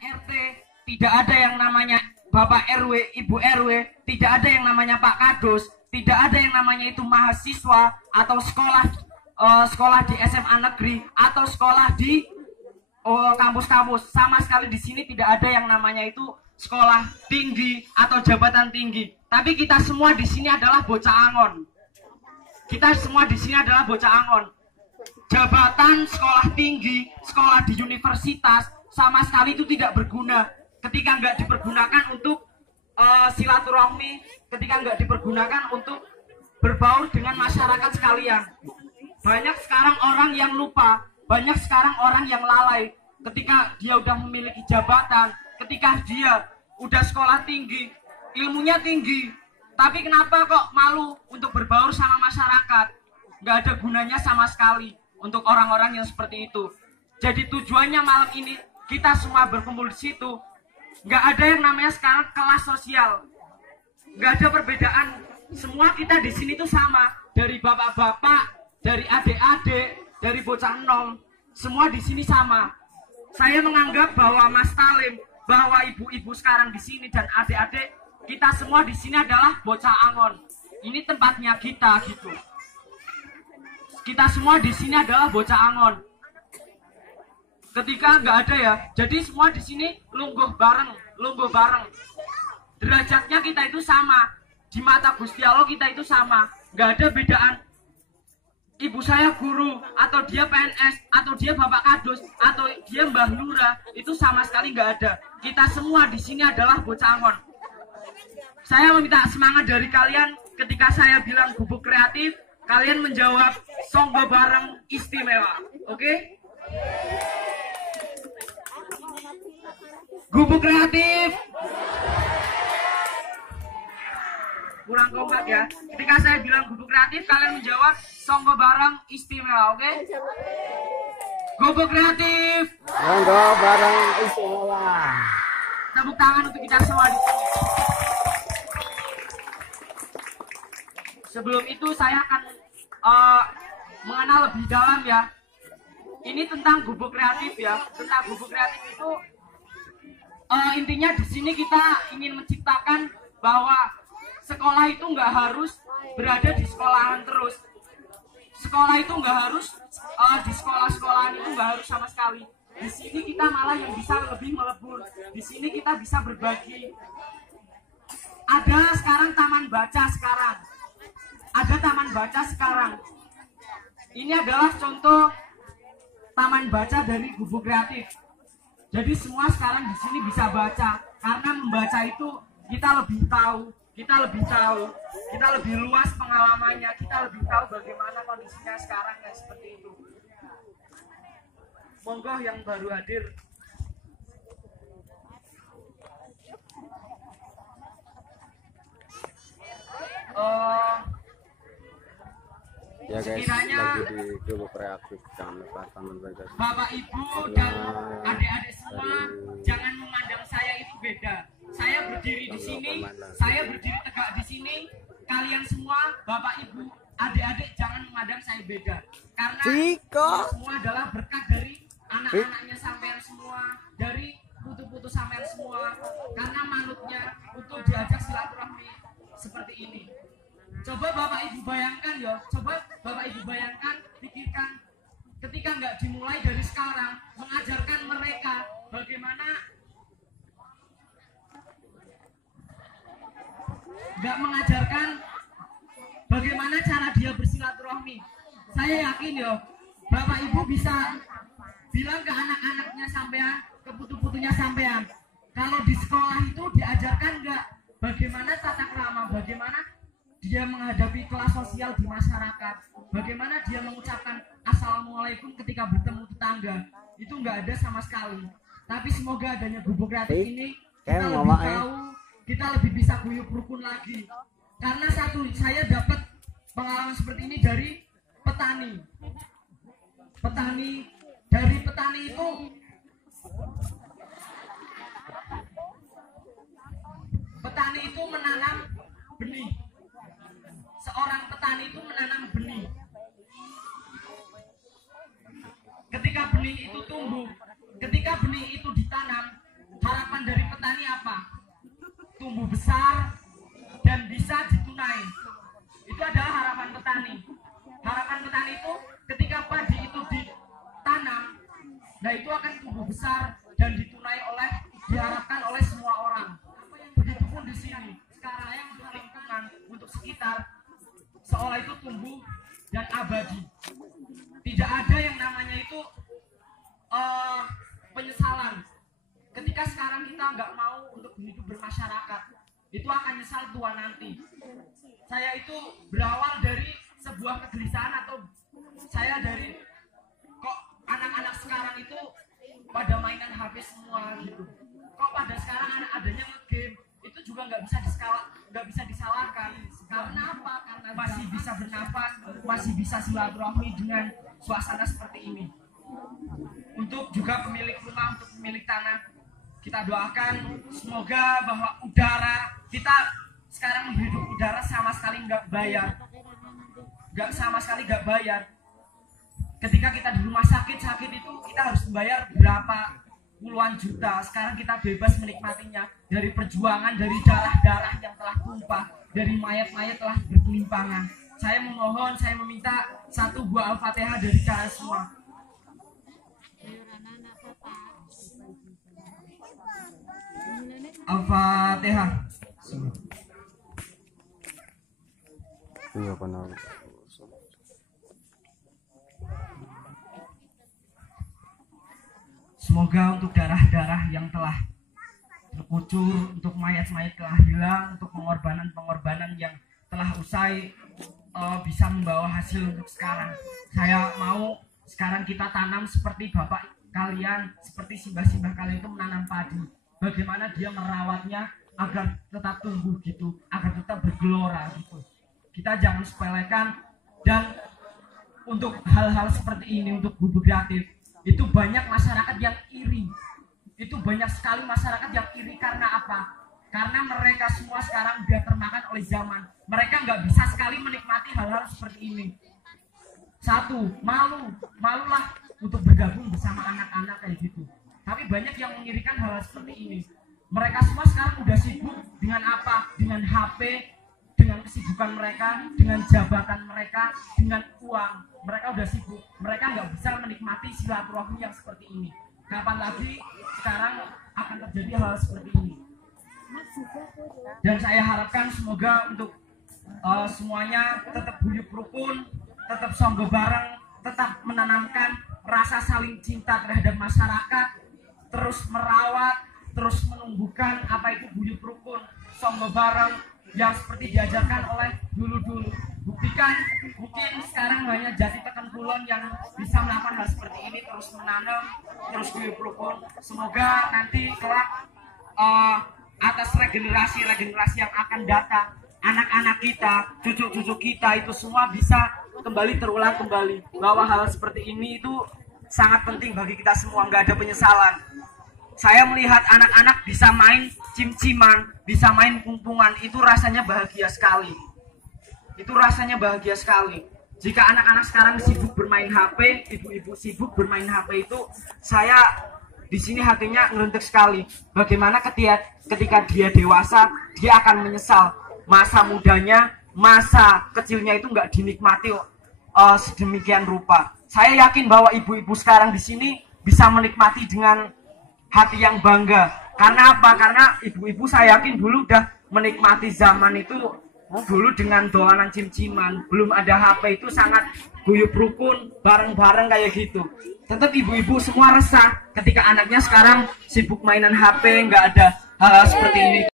RT, tidak ada yang namanya Bapak RW, Ibu RW, tidak ada yang namanya Pak Kadus, tidak ada yang namanya itu mahasiswa atau sekolah di SMA negeri atau sekolah di kampus-kampus. Sama sekali di sini tidak ada yang namanya itu sekolah tinggi atau jabatan tinggi. Tapi kita semua di sini adalah bocah angon. Kita semua di sini adalah bocah angon. Jabatan sekolah tinggi, sekolah di universitas sama sekali itu tidak berguna ketika nggak dipergunakan untuk silaturahmi, ketika nggak dipergunakan untuk berbaur dengan masyarakat sekalian. Banyak sekarang orang yang lupa, banyak sekarang orang yang lalai ketika dia udah memiliki jabatan, ketika dia udah sekolah tinggi, ilmunya tinggi, tapi kenapa kok malu untuk berbaur sama masyarakat? Nggak ada gunanya sama sekali untuk orang-orang yang seperti itu. Jadi tujuannya malam ini kita semua berkumpul di situ. Nggak ada yang namanya sekarang kelas sosial, nggak ada perbedaan. Semua kita di sini tuh sama, dari bapak-bapak, dari adik-adik, dari bocah nol, semua di sini sama. Saya menganggap bahwa Mas Talim, bahwa ibu-ibu sekarang di sini dan adik-adik, kita semua di sini adalah bocah angon. Ini tempatnya kita gitu. Kita semua di sini adalah bocah angon. Ketika nggak ada ya, jadi semua di sini lungguh bareng. Derajatnya kita itu sama, di mata Gusti Allah kita itu sama, nggak ada bedaan. Ibu saya guru, atau dia PNS, atau dia Bapak Kadus, atau dia Mbah Lurah, itu sama sekali nggak ada. Kita semua di sini adalah bocah angon. Saya meminta semangat dari kalian ketika saya bilang gubuk kreatif, kalian menjawab songgo bareng istimewa, oke? Gubuk kreatif. Kurang kompak ya. Ketika saya bilang gubuk kreatif, kalian menjawab songgo bareng istimewa, oke? Gubuk kreatif. Songgo bareng istimewa. Tepuk tangan untuk kita semua di sini. Sebelum itu saya akan mengenal lebih dalam ya. Ini tentang gubuk kreatif ya. Tentang gubuk kreatif itu intinya di sini kita ingin menciptakan bahwa sekolah itu nggak harus berada di sekolahan terus. Sekolah itu nggak harus di sekolah-sekolahan itu nggak harus sama sekali. Di sini kita malah yang bisa lebih melebur. Di sini kita bisa berbagi. Ada sekarang taman baca sekarang. Ada taman baca sekarang. Ini adalah contoh taman baca dari gubuk kreatif. Jadi semua sekarang di sini bisa baca, karena membaca itu kita lebih tahu, kita lebih luas pengalamannya, kita lebih tahu bagaimana kondisinya sekarang ya seperti itu. Monggo yang baru hadir. Ya guys, sekiranya lagi di gubuk kreatif, jangan lupa taman baca. Bapak Ibu dan adik-adik semua jangan memandang saya itu beda. Saya berdiri di sini, saya berdiri tegak di sini. Kalian semua, Bapak Ibu, adik-adik jangan memandang saya beda. Karena semua adalah berkat dari anak-anaknya sampean semua, dari putu-putu sampean semua. Karena manutnya untuk diajak silaturahmi seperti ini. Coba Bapak Ibu bayangkan ya, coba Bapak Ibu bayangkan, pikirkan ketika nggak dimulai dari sekarang, mengajarkan mereka bagaimana, nggak mengajarkan bagaimana cara dia bersilaturahmi. Saya yakin ya, Bapak Ibu bisa bilang ke anak-anaknya sampean, ke putu-putunya sampean, kalau di sekolah itu diajarkan nggak bagaimana tata krama, bagaimana dia menghadapi kelas sosial di masyarakat, bagaimana dia mengucapkan assalamualaikum ketika bertemu tetangga, itu nggak ada sama sekali. Tapi semoga adanya gubuk kreatif ini kita lebih tahu, kita lebih bisa guyup rukun lagi. Karena saya dapat pengalaman seperti ini dari petani. Dari petani itu menanam benih. Seorang petani itu menanam benih. Ketika benih itu tumbuh, ketika benih itu ditanam, harapan dari petani apa? Tumbuh besar dan bisa ditunai. Itu adalah harapan petani. Harapan petani itu ketika padi itu ditanam, nah itu akan tumbuh besar dan ditunai diharapkan oleh semua orang. Begitupun di sini. Sekarang yang untuk lingkungan, untuk sekitar, seolah itu tumbuh dan abadi. Tidak ada yang namanya itu penyesalan. Ketika sekarang kita nggak mau untuk hidup bermasyarakat, itu akan nyesal tua nanti. Saya itu berawal dari sebuah kegelisahan atau saya dari kok anak-anak sekarang itu pada mainan HP semua gitu. Kok pada sekarang anak adanya nge-game, itu juga nggak bisa disalahkan. Karena apa? Karena masih bisa bernapas, masih bisa silaturahmi dengan suasana seperti ini. Untuk juga pemilik rumah, untuk pemilik tanah, kita doakan semoga bahwa udara kita sekarang hidup udara sama sekali nggak bayar, nggak bayar. Ketika kita di rumah sakit itu kita harus membayar berapa puluhan juta. Sekarang kita bebas menikmatinya dari perjuangan, dari darah-darah yang telah tumpah, dari mayat-mayat telah berkelimpangan. Saya memohon, saya meminta satu buah Al-Fatihah dari kalian semua. Al-Fatihah. Iya benar. Semoga untuk darah-darah yang telah terkucur, untuk mayat-mayat telah hilang, untuk pengorbanan-pengorbanan yang telah usai bisa membawa hasil untuk sekarang. Saya mau sekarang kita tanam seperti bapak kalian, seperti simbah-simbah kalian itu menanam padi. Bagaimana dia merawatnya agar tetap tumbuh gitu, agar tetap bergelora gitu. Kita jangan sepelekan. Dan untuk hal-hal seperti ini, untuk bubuk kreatif, itu banyak masyarakat yang iri. Itu banyak sekali masyarakat yang iri karena apa? Karena mereka semua sekarang sudah termakan oleh zaman. Mereka nggak bisa sekali menikmati hal-hal seperti ini. Satu, malulah untuk bergabung bersama anak-anak kayak gitu. Tapi banyak yang mengirikan hal-hal seperti ini. Mereka semua sekarang udah sibuk dengan apa? Dengan HP, dengan kesibukan mereka, dengan jabatan mereka, dengan uang. Mereka udah sibuk. Mereka nggak bisa menikmati silaturahmi yang seperti ini. Kapan lagi sekarang akan terjadi hal seperti ini? Dan saya harapkan semoga untuk semuanya tetap guyup rukun, tetap songgo bareng, tetap menanamkan rasa saling cinta terhadap masyarakat, terus merawat, terus menumbuhkan apa itu guyup rukun, songgo bareng yang seperti diajarkan oleh dulu-dulu. Buktikan, mungkin sekarang hanya Jati Tekan Kulon yang bisa melakukan hal seperti ini, terus menanam, terus guyup rukun. Semoga nanti kelak atas regenerasi yang akan datang, anak-anak kita, cucu-cucu kita itu semua bisa kembali terulang kembali. Bahwa hal seperti ini itu sangat penting bagi kita semua, nggak ada penyesalan. Saya melihat anak-anak bisa main cim-ciman, bisa main kumpungan, itu rasanya bahagia sekali. Itu rasanya bahagia sekali. Jika anak-anak sekarang sibuk bermain HP, ibu-ibu sibuk bermain HP itu, saya di sini hatinya ngerentek sekali. Bagaimana ketika dia dewasa, dia akan menyesal masa mudanya, masa kecilnya itu nggak dinikmati sedemikian rupa. Saya yakin bahwa ibu-ibu sekarang di sini bisa menikmati dengan hati yang bangga. Karena apa? Karena ibu-ibu saya yakin dulu udah menikmati zaman itu dulu dengan dolanan cim-ciman, belum ada HP, itu sangat guyup rukun, bareng-bareng kayak gitu. Tetap ibu-ibu semua resah ketika anaknya sekarang sibuk mainan HP, nggak ada hal-hal seperti ini.